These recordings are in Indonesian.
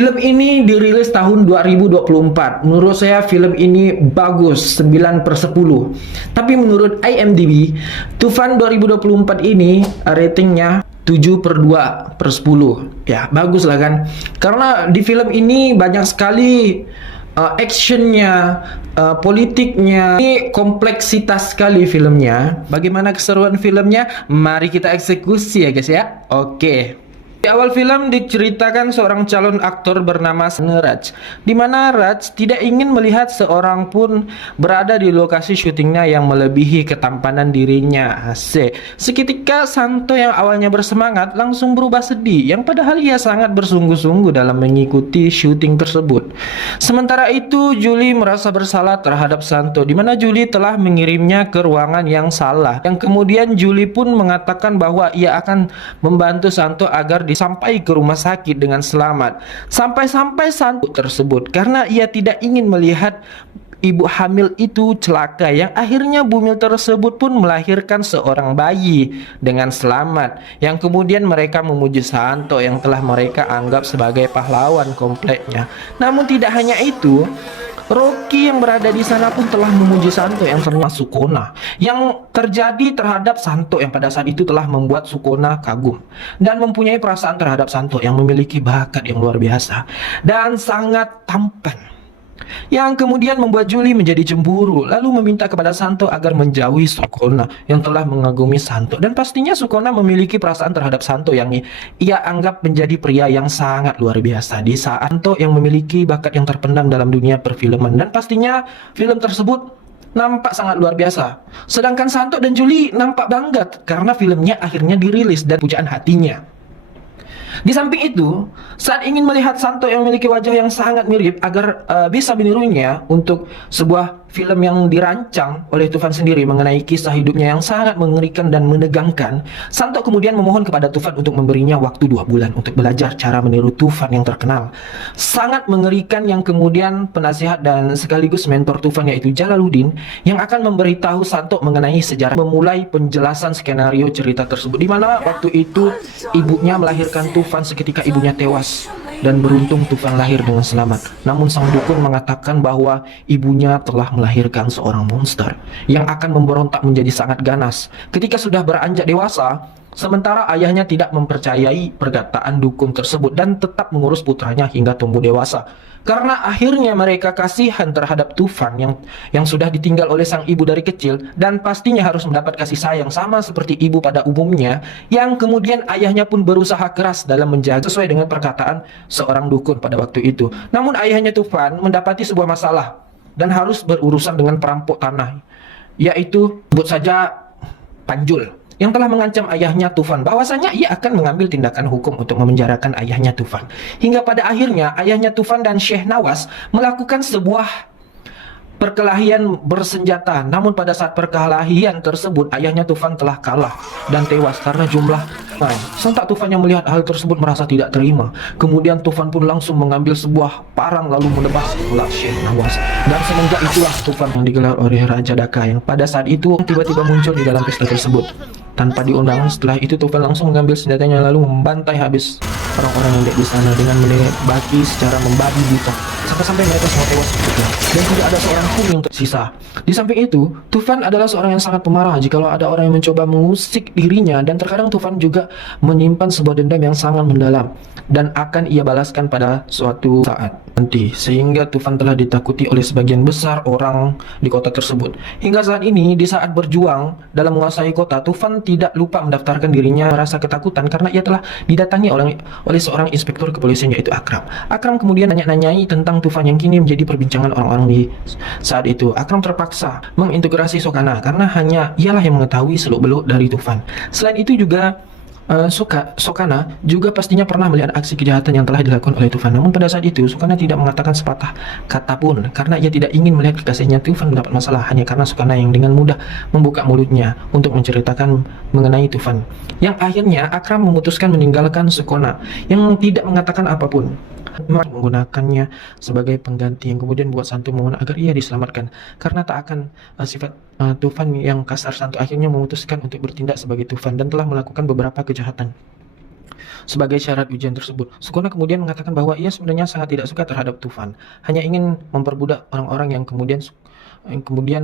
Film ini dirilis tahun 2024. Menurut saya film ini bagus, 9/10. Tapi menurut IMDb, Tufan 2024 ini ratingnya 7/2/10. Ya, bagus lah kan. Karena di film ini banyak sekali actionnya, politiknya. Ini kompleksitas sekali filmnya. Bagaimana keseruan filmnya? Mari kita eksekusi ya guys ya. Oke. Di awal film diceritakan seorang calon aktor bernama Raj, di mana Raj tidak ingin melihat seorang pun berada di lokasi syutingnya yang melebihi ketampanan dirinya. Asik. Seketika Santo yang awalnya bersemangat langsung berubah sedih, yang padahal ia sangat bersungguh-sungguh dalam mengikuti syuting tersebut. Sementara itu Julie merasa bersalah terhadap Santo, di mana Julie telah mengirimnya ke ruangan yang salah. Yang kemudian Julie pun mengatakan bahwa ia akan membantu Santo agar sampai ke rumah sakit dengan selamat. Sampai-sampai Santo tersebut karena ia tidak ingin melihat ibu hamil itu celaka, yang akhirnya bumil tersebut pun melahirkan seorang bayi dengan selamat, yang kemudian mereka memuji Santo yang telah mereka anggap sebagai pahlawan kompleknya. Namun tidak hanya itu, Rocky yang berada di sana pun telah memuji Santo yang ternyata Sukona. Yang terjadi terhadap Santo yang pada saat itu telah membuat Sukona kagum dan mempunyai perasaan terhadap Santo yang memiliki bakat yang luar biasa dan sangat tampan, yang kemudian membuat Julie menjadi cemburu, lalu meminta kepada Santo agar menjauhi Sukona yang telah mengagumi Santo. Dan pastinya Sukona memiliki perasaan terhadap Santo yang ia anggap menjadi pria yang sangat luar biasa di saat Santo yang memiliki bakat yang terpendam dalam dunia perfilman. Dan pastinya film tersebut nampak sangat luar biasa. Sedangkan Santo dan Julie nampak bangga karena filmnya akhirnya dirilis dan pujaan hatinya. Di samping itu, saat ingin melihat Santo yang memiliki wajah yang sangat mirip agar bisa menirunya untuk sebuah film yang dirancang oleh Tufan sendiri mengenai kisah hidupnya yang sangat mengerikan dan menegangkan, Santo kemudian memohon kepada Tufan untuk memberinya waktu 2 bulan untuk belajar cara meniru Tufan yang terkenal. Sangat mengerikan, yang kemudian penasihat dan sekaligus mentor Tufan yaitu Jalaluddin yang akan memberitahu Santo mengenai sejarah, memulai penjelasan skenario cerita tersebut, di mana waktu itu ibunya melahirkan Tufan seketika ibunya tewas. Dan beruntung Tufan lahir dengan selamat. Namun sang dukun mengatakan bahwa ibunya telah melahirkan seorang monster yang akan memberontak menjadi sangat ganas ketika sudah beranjak dewasa. Sementara ayahnya tidak mempercayai perkataan dukun tersebut dan tetap mengurus putranya hingga tumbuh dewasa. Karena akhirnya mereka kasihan terhadap Tufan yang sudah ditinggal oleh sang ibu dari kecil dan pastinya harus mendapat kasih sayang sama seperti ibu pada umumnya, yang kemudian ayahnya pun berusaha keras dalam menjaga sesuai dengan perkataan seorang dukun pada waktu itu. Namun ayahnya Tufan mendapati sebuah masalah dan harus berurusan dengan perampok tanah, yaitu sebut saja Panjul, yang telah mengancam ayahnya Tufan bahwasanya ia akan mengambil tindakan hukum untuk memenjarakan ayahnya Tufan. Hingga pada akhirnya ayahnya Tufan dan Syekh Nawas melakukan sebuah perkelahian bersenjata. Namun pada saat perkelahian tersebut ayahnya Tufan telah kalah dan tewas karena jumlah. Sontak Tufan yang melihat hal tersebut merasa tidak terima. Kemudian Tufan pun langsung mengambil sebuah parang lalu menebas kepala Syekh Nawas. Dan semenjak itulah Tufan yang digelar oleh Raja Daka yang pada saat itu tiba-tiba muncul di dalam pesta tersebut tanpa diundang. Setelah itu Tufan langsung mengambil senjatanya lalu membantai habis orang-orang yang di sana dengan menembaki secara membabi buta sampai-sampai mereka semua tewas dan tidak ada seorang pun yang tersisa. Di samping itu, Tufan adalah seorang yang sangat pemarah jikalau ada orang yang mencoba mengusik dirinya, dan terkadang Tufan juga menyimpan sebuah dendam yang sangat mendalam dan akan ia balaskan pada suatu saat nanti, sehingga Tufan telah ditakuti oleh sebagian besar orang di kota tersebut. Hingga saat ini, di saat berjuang dalam menguasai kota, Tufan tidak lupa mendaftarkan dirinya merasa ketakutan karena ia telah didatangi oleh seorang inspektur kepolisian yaitu Akram. Akram kemudian nanya-nanyai tentang Tufan yang kini menjadi perbincangan orang-orang di saat itu. Akram terpaksa mengintegrasi Sokana karena hanya ialah yang mengetahui seluk-beluk dari Tufan. Selain itu juga Sokana juga pastinya pernah melihat aksi kejahatan yang telah dilakukan oleh Tufan. Namun pada saat itu Sokana tidak mengatakan sepatah kata pun karena ia tidak ingin melihat kekasihnya Tufan mendapat masalah, hanya karena Sokana yang dengan mudah membuka mulutnya untuk menceritakan mengenai Tufan. Yang akhirnya Akram memutuskan meninggalkan Sokana yang tidak mengatakan apapun, menggunakannya sebagai pengganti, yang kemudian buat Santo mohon agar ia diselamatkan karena tak akan sifat Tufan yang kasar. Santo akhirnya memutuskan untuk bertindak sebagai Tufan dan telah melakukan beberapa kejahatan. sebagai syarat ujian tersebut. Sukona kemudian mengatakan bahwa ia sebenarnya sangat tidak suka terhadap Tufan, hanya ingin memperbudak orang-orang yang kemudian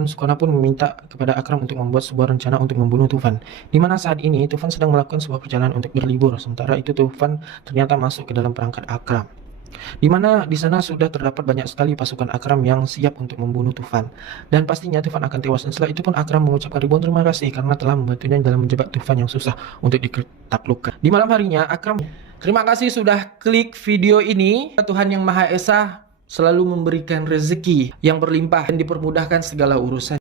Sukona pun meminta kepada Akram untuk membuat sebuah rencana untuk membunuh Tufan. Di mana saat ini Tufan sedang melakukan sebuah perjalanan untuk berlibur, sementara itu Tufan ternyata masuk ke dalam perangkat Akram. Di mana di sana sudah terdapat banyak sekali pasukan Akram yang siap untuk membunuh Tufan, dan pastinya Tufan akan tewas. Dan setelah itu pun Akram mengucapkan ribuan terima kasih karena telah membantunya dalam menjebak Tufan yang susah untuk ditaklukkan. Di malam harinya Akram, terima kasih sudah klik video ini. Tuhan yang Maha Esa selalu memberikan rezeki yang berlimpah dan dipermudahkan segala urusan.